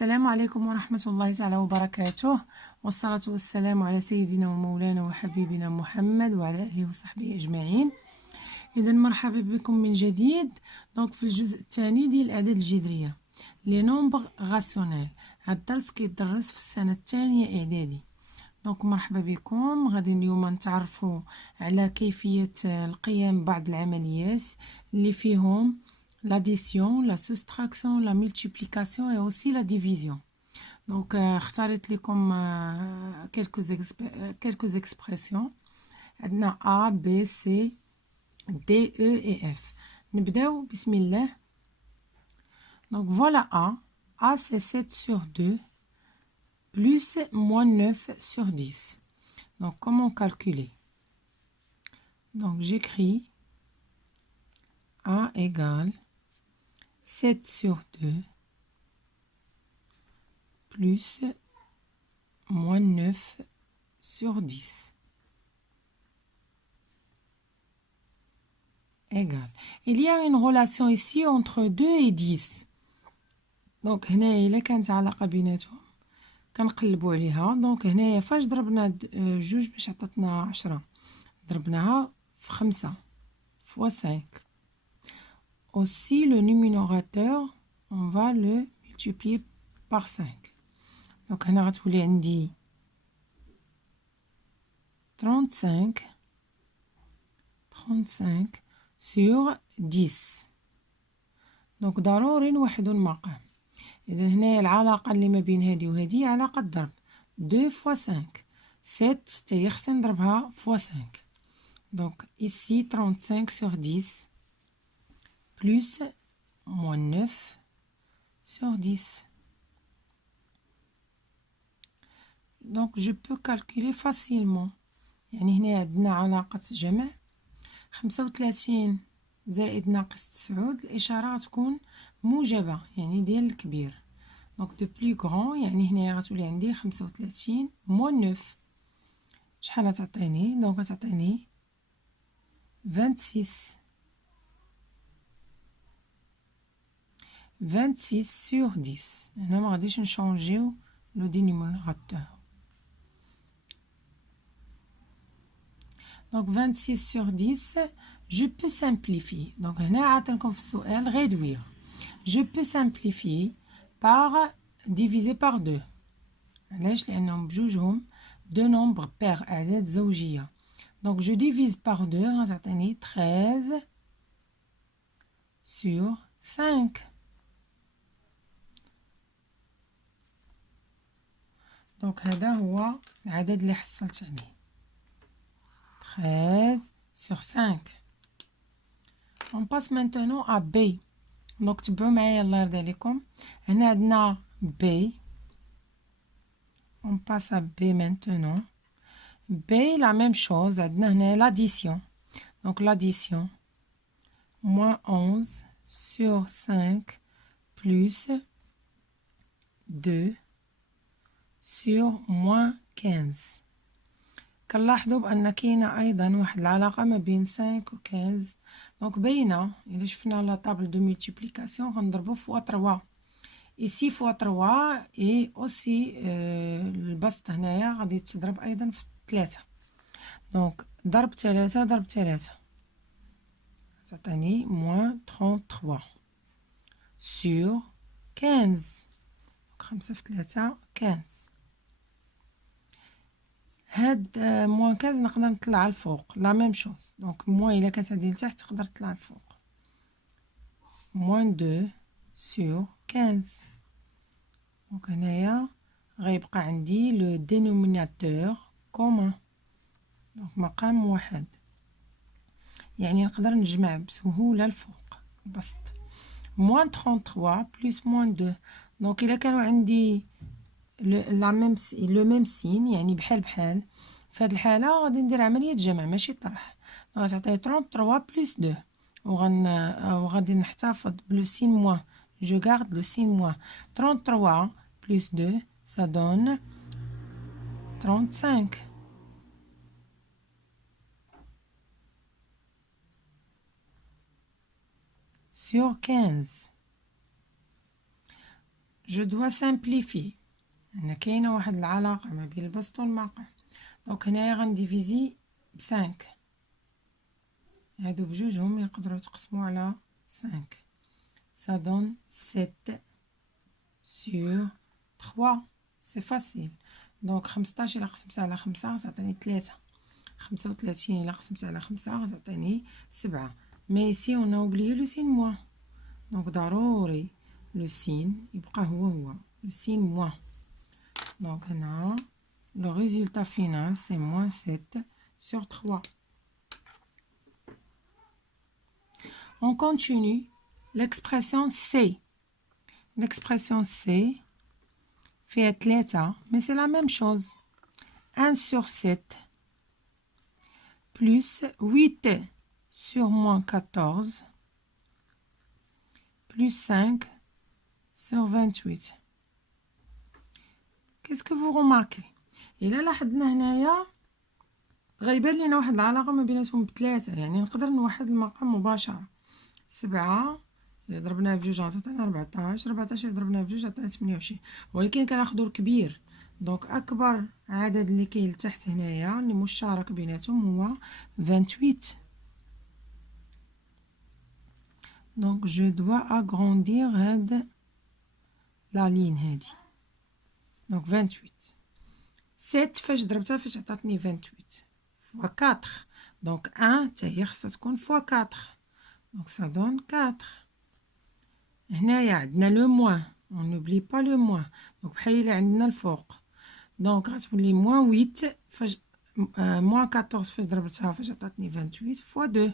السلام عليكم ورحمة الله تعالى وبركاته، والصلاة والسلام على سيدنا ومولانا وحبيبنا محمد وعلى آله وصحبه أجمعين. إذا مرحبا بكم من جديد. دونك في الجزء الثاني ديال الأعداد الجذرية لي نومبر غاسيونيل. هاد الدرس كيدرس في السنة الثانية إعدادي. دونك مرحبا بكم. غادي اليوم نتعرفوا على كيفية القيام ببعض العمليات اللي فيهم l'addition, la soustraction, la multiplication et aussi la division. Donc, اختارت لكم quelques expressions. عندنا A, B, C, D, E et F. نبداو بسم الله. Donc, voilà A. A, c'est 7 sur 2 plus moins 9 sur 10. Donc, comment calculer? Donc, j'écris A égale 7 sur 2 plus moins 9 sur 10 égale. Il y a une relation ici entre 2 et 10. Donc, هنا إلا كانت علاقة بيناتهم كنقلبوا عليها. دونك هنايا فاش ضربنا جوج باش عطاتنا 10 ضربناها في 5 fois 5. Aussi, le numérateur, on va le multiplier par 5. Donc, on a retrouvé عندي 35 sur 10. Donc, ضروري نوحدو المقام. إذا هنا العلاقة اللي ما بين هذه وهذه علاقة ضرب. 2 fois 5. 7 تاهي خصني نضربها fois 5. Donc, ici 35 sur 10 plus moins 9 sur 10. Donc, je peux calculer facilement. يعني هنا عندنا علاقة جمع 35 زائد ناقص 9 الإشارة غتكون موجبة يعني ديال الكبير. دونك دو بلو غران يعني هنا غتولي عندي 35 موان 9 شحال غتعطيني؟ دونك غتعطيني 26 sur 10. هنا ما غاديش نشونجيو لو dénominateur. Donc 26 sur 10, je peux simplifier. Donc هنا عاطينكم في السؤال réduire. Je peux simplifier par diviser par 2. علاش؟ لأنهم بجوجهم deux nombres pairs أعداد زوجية. Donc je divise par 2 غتعطيني 13 sur 5. دونك هذا هو العدد اللي حصلت عليه 13 sur 5. On passe maintenant à B. دونك تبعوا معايا الله يرضي عليكم. هنا عندنا B. On passe à B maintenant. B la même chose. عندنا هنا l'addition. Donc l'addition moins 11 sur 5 plus 2 sur moins 15. كنلاحظوا بان كاينه ايضا واحد العلاقه ما بين 5 و 15. دونك باينه الا شفنا لا طابل دو ملتيبليكاسيون غنضربو فوا 3 ici فوا 3 اي اوسي البسط هنايا غادي تضرب ايضا في 3. دونك ضرب 3 ضرب 3 تعطيني moins 33 sur 15. 5 في 3 15. هاد موان 15 نقدر نطلع الفوق لا ميم شوز. دونك موان الا كانت هادي لتحت تقدر تطلع الفوق موان 2 سور 15. دونك هنايا غيبقى عندي لو دينوميناتور كومون. دونك مقام واحد يعني نقدر نجمع بسهولة الفوق البسط. موان 33 بلس موان 2. دونك الا كانوا عندي لو ميم سين يعني بحال بحال في هاد الحاله غادي ندير عمليه جمع ماشي طرح. غتعطي 33 بلس 2 وغادي نحتفظ بلو سين موان. جو غارد لو سين موان. 33 بلس 2 ça donne 35 sur 15. je dois simplifier. هنا كاينة واحد العلاقة ما بين البسط والمقام. دونك هنايا غنديفيزي ب5. هادو بجوجهم يقدروا يتقسموا على 5. Ça donne 7 sur 3. C'est facile. Donc 15 إلا قسمتها على 5 غتعطيني 3. 35 إلا قسمتها على 5 غتعطيني 7. Mais ici on a oublié le signe moins. Donc ضروري le signe يبقى هو le signe moins. Donc هنا le résultat final c'est moins 7 sur 3. On continue l'expression C. L'expression C fait 3, mais c'est la même chose. 1 sur 7 plus 8 sur moins 14 plus 5 sur 28. Qu'est-ce que vous remarquez? إلا لاحظنا هنايا غيبان لينا واحد العلاقة ما بيناتهم ب3، يعني نقدر نوحد المقام مباشرة. 7 إلا ضربناه بجوج غتعطينا 14، 14 إلا ضربناه بجوج غتعطينا 28، ولكن كناخدو الكبير. دونك أكبر عدد اللي كاين لتحت هنايا اللي مشترك بيناتهم هو 28. دونك جو دوا أغروندير هاد لا لين هادي. دونك 28. 7 فاش ضربتها فاش عطاتني 28 فوا 4. دونك 1 حتى هي خصها تكون فوا 4. دونك ça donne 4. هنايا عندنا لو موان، on n'oublie pas le moins. دونك بحال إلا عندنا الفوق. دونك غتولي موان 8 فاش موان 14 فاش ضربتها فاش عطاتني 28 فوا 2.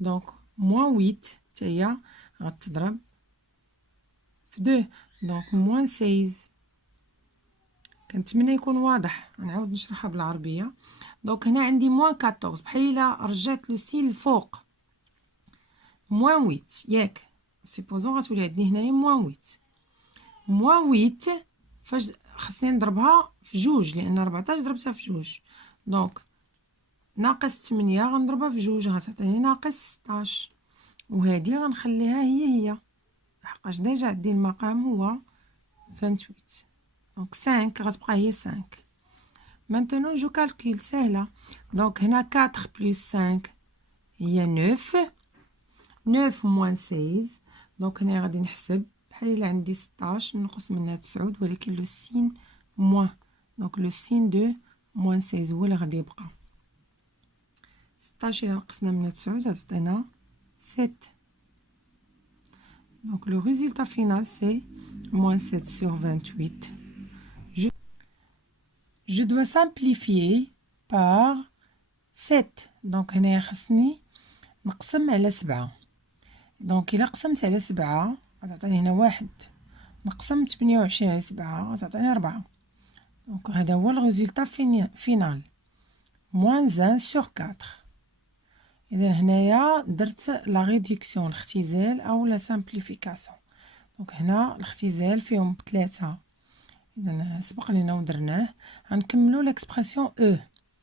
دونك موان 8 حتى هي غتضرب في 2. دونك موان 16. كنتمنى يكون واضح. غنعاود نشرحها بالعربيه. دونك هنا عندي موان 14 بحال الا رجعت لو سين الفوق. موان 8 ياك سيبوزون غتولي عندي هنايا موان 8. موان 8 فاش خصني نضربها في جوج لان 14 ضربتها في جوج. دونك ناقص 8 غنضربها في جوج غتعطيني ناقص 16، وهذه غنخليها هي لحقاش ديجا عندي المقام هو 28. دونك 5 غتبقى هي 5. maintenant je calcule سهله. دونك هنا 4 بلس 5 هي 9. 9 موان 16. دونك هنا غادي نحسب بحال الا عندي 16 نقص منها 9 ولكن لو سين موان. دونك لو سين دو موان 16 هو اللي غادي يبقى. 16 الا نقصنا منها 9 غتعطينا 7. دونك لو résultat final c'est moins 7 sur 28. Je dois simplifier par 7. دونك هنا خصني نقسم على 7. دونك إلا قسمت على 7 غتعطيني هنا 1. نقسم 28 على 7 غتعطيني 4. دونك هذا هو الريزولتا فينال moins 1 sur 4. إذا هنايا درت لا ريدكسيون الاختزال أو لا سامبليفيكاسيون. دونك هنا الاختزال فيهم 3. إذا سبق لينا ودرناه. غنكملو l'expression E.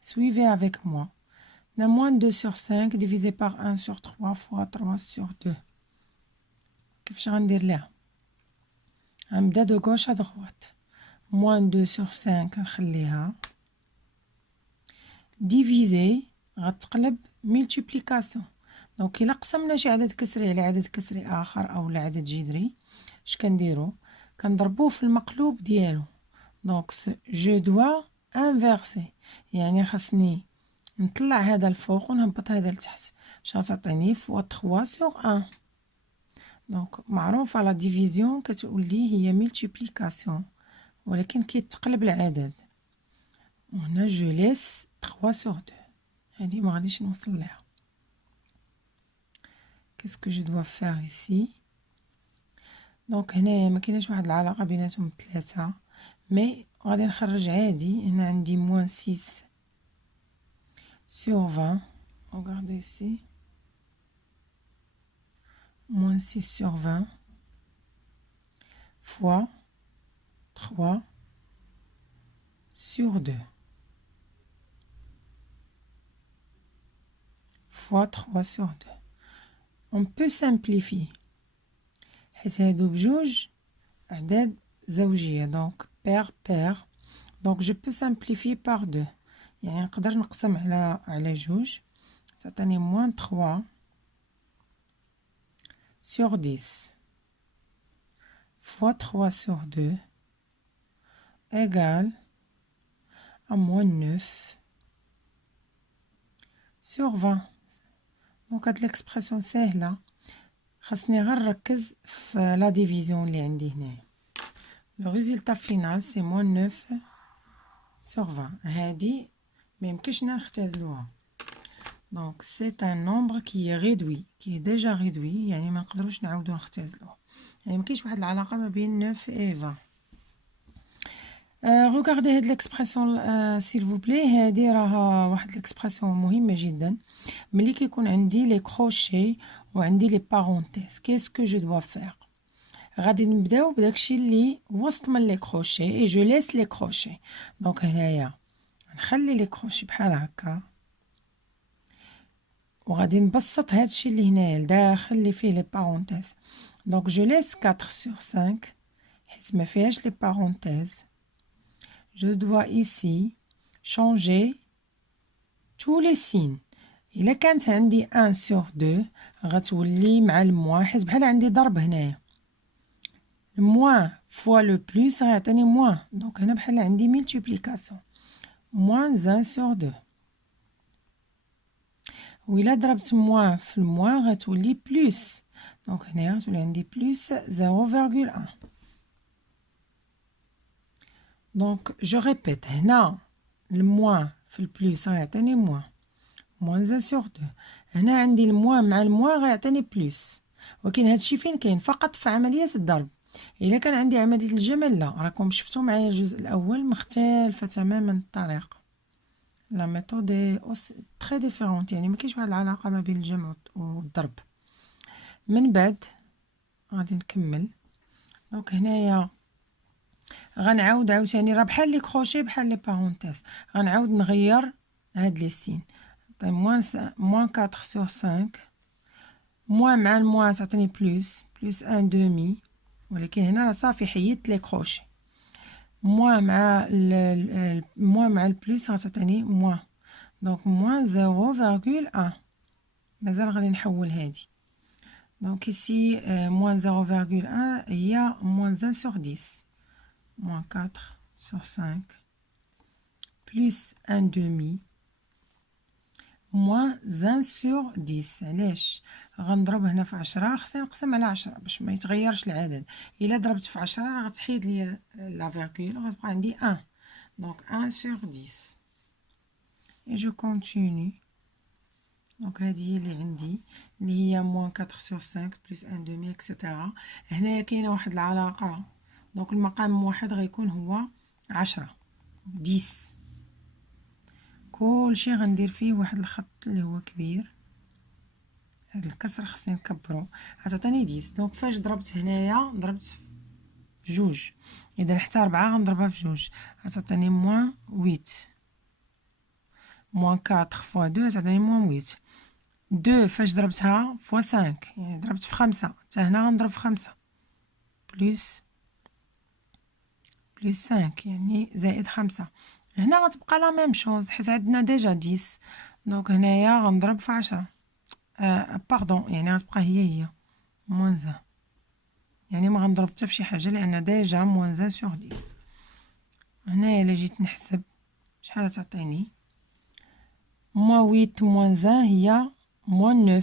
Suivez avec moi. On a moins 2 sur 5 divisé par 1 sur 3 fois 3 sur 2. كيفاش غندير ليها؟ غنبدا دو غوش ا دغوات. moins 2 sur 5 نخليها divisé غتقلب multiplication. دونك الا قسمنا شي عدد كسري على عدد كسري اخر او عدد جذري اش كنديرو؟ كنضربوه في المقلوب ديالو. دونك جو دوا انفيرسي يعني خصني نطلع هذا الفوق ونهبط هذا لتحت. اش غتعطيني فوا 3 sur 1. دونك معروفه لا ديفيزيون كتولي هي ملتيبليكاسيون ولكن كيتقلب العدد. وهنا جو ليس 3 sur 2. هذه ما غاديش نوصل لها. qu'est-ce que je dois faire ici? دونك هنايا ما كايناش واحد العلاقه بيناتهم 3 مي غادي نخرج عادي. هنا عندي moins 6 sur 20. regardez ici moins 6 sur 20 fois 3 sur 2 fois 3 sur 2. On peut simplifier حيت هادو بجوج أعداد زوجية donc pair donc je peux simplifier par 2 يعني نقدر نقسم على جوج تعطيني moins 3 sur 10 fois 3 sur 2 égale à moins 9 sur 20 donc هاد l'expression سهلة خاصني غير نركز في la division اللي عندي هنايا. Le résultat final c'est moins 9 sur 20 هادي ميمكنشنا نختزلوها donc c'est un nombre qui est réduit qui est déjà réduit يعني ما نقدروش نعاودو نختزلوه يعني مكاينش واحد العلاقة ما بين 9 et 20. regardez هاد l'expression s'il vous plaît هادي راها واحد l'expression مهمة جدا ملي كيكون عندي لي كروشي وعندي لي بارونتيز qu'est-ce que je dois faire غادي نبداو بداكشي اللي وسط من لي كروشي اي جو ليس لي كروشي دونك هنايا نخلي لي كروشي بحال هكا وغادي نبسط هادشي اللي هنايا لداخل اللي فيه لي بارونتيز دونك جو ليس 4 sur 5 حيت ما فيهاش لي بارونتيز je dois ici changer tous les signes الا كانت عندي 1 sur 2 غتولي مع الموان حيت بحال عندي ضرب هنايا moins fois le plus غيعطيني moins دونك هنا بحال عندي multiplication moins 1 sur 2 وإلا ضربت moins في الموان غتولي plus دونك هنا غتولي عندي plus 0,1 دونك جو ريبيت هنا الموان في البلوس غيعطيني moins 1 sur 2 هنا عندي الموان مع الموان غيعطيني بلوس ولكن هادشي فين كاين فقط في عملية الضرب الا كان عندي عمليه الجمع لا راكم شفتوا معايا الجزء الاول مختلفه تماما الطريقه لا ميثود تري ديفيرونت يعني ما كاينش واحد العلاقه ما بين الجمع والضرب. من بعد غادي نكمل دونك هنايا غنعاود عاوتاني راه بحال لي كروشي بحال لي بارونتيز غنعاود نغير هاد لي سين طيب moins 4 sur 5 moins مع الموان تعطيني plus 1 demi ولكن هنا راه صافي حيدت لي كروشي موان مع البلوس غتعطيني موان دونك موان 0,1 مازال غادي نحول هادي دونك ici موان 0,1 هي موان 1 sur 10 موان 4 sur 5 plus 1 demi moins 1 sur 10 علاش غنضرب هنا في 10 خصني نقسم على 10 باش ما يتغيرش العدد الا ضربت في 10 غتحيد لي لا فيرغول غتبقى عندي 1 دونك 1 sur 10 et je continue دونك هذه هي اللي عندي اللي هي moins 4 sur 5 plus 1 demi اكسيتيرا هنايا كاينه واحد العلاقه دونك المقام موحد غيكون هو 10 كلشي غندير فيه واحد الخط اللي هو كبير هاد الكسر خصني نكبرو غتعطيني 10 دونك فاش ضربت هنايا ضربت بجوج اذا حتى 4 غنضربها في جوج غتعطيني moins 8 moins 4 fois 2 غتعطيني moins 8 2 فاش ضربتها fois 5 يعني ضربت في 5 حتى هنا غنضرب في 5 plus 5 يعني زائد 5 هنا غتبقى لا ميم شوز حيت عندنا ديجا 10 دونك هنايا غنضرب في 10 باردون يعني غتبقى هي موان 1 يعني ما غنضرب حتى في شي حاجه لان ديجا موان 1 sur 10 هنايا الا جيت نحسب شحال تعطيني moins 8 moins 1 هي moins 9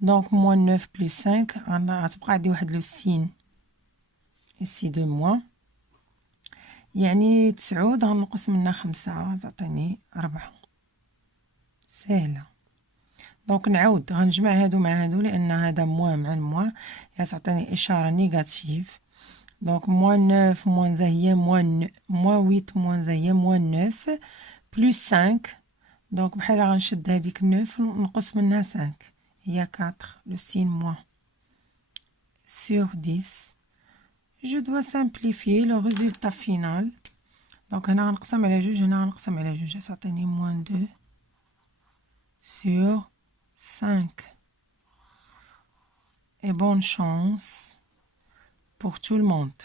دونك moins 9 plus 5 غتبقى عندي واحد لو سين ici de moins يعني 9 غنقص منها 5 تعطيني 4 سهله دونك نعاود غنجمع هادو مع هادو لان هذا موان مع الموان غتعطيني اشاره نيجاتيف دونك moins 9 moins 1 هي moins 8 moins 1 هي moins 9 plus 5 دونك بحال غنشد هذيك 9 نقص منها 5 هي 4 لو سين موان sur 10 je dois simplifier le résultat final دونك هنا غنقسم على جوج هنا غنقسم على جوج غتعطيني moins 2 sur 5 et bonne chance pour tout le monde.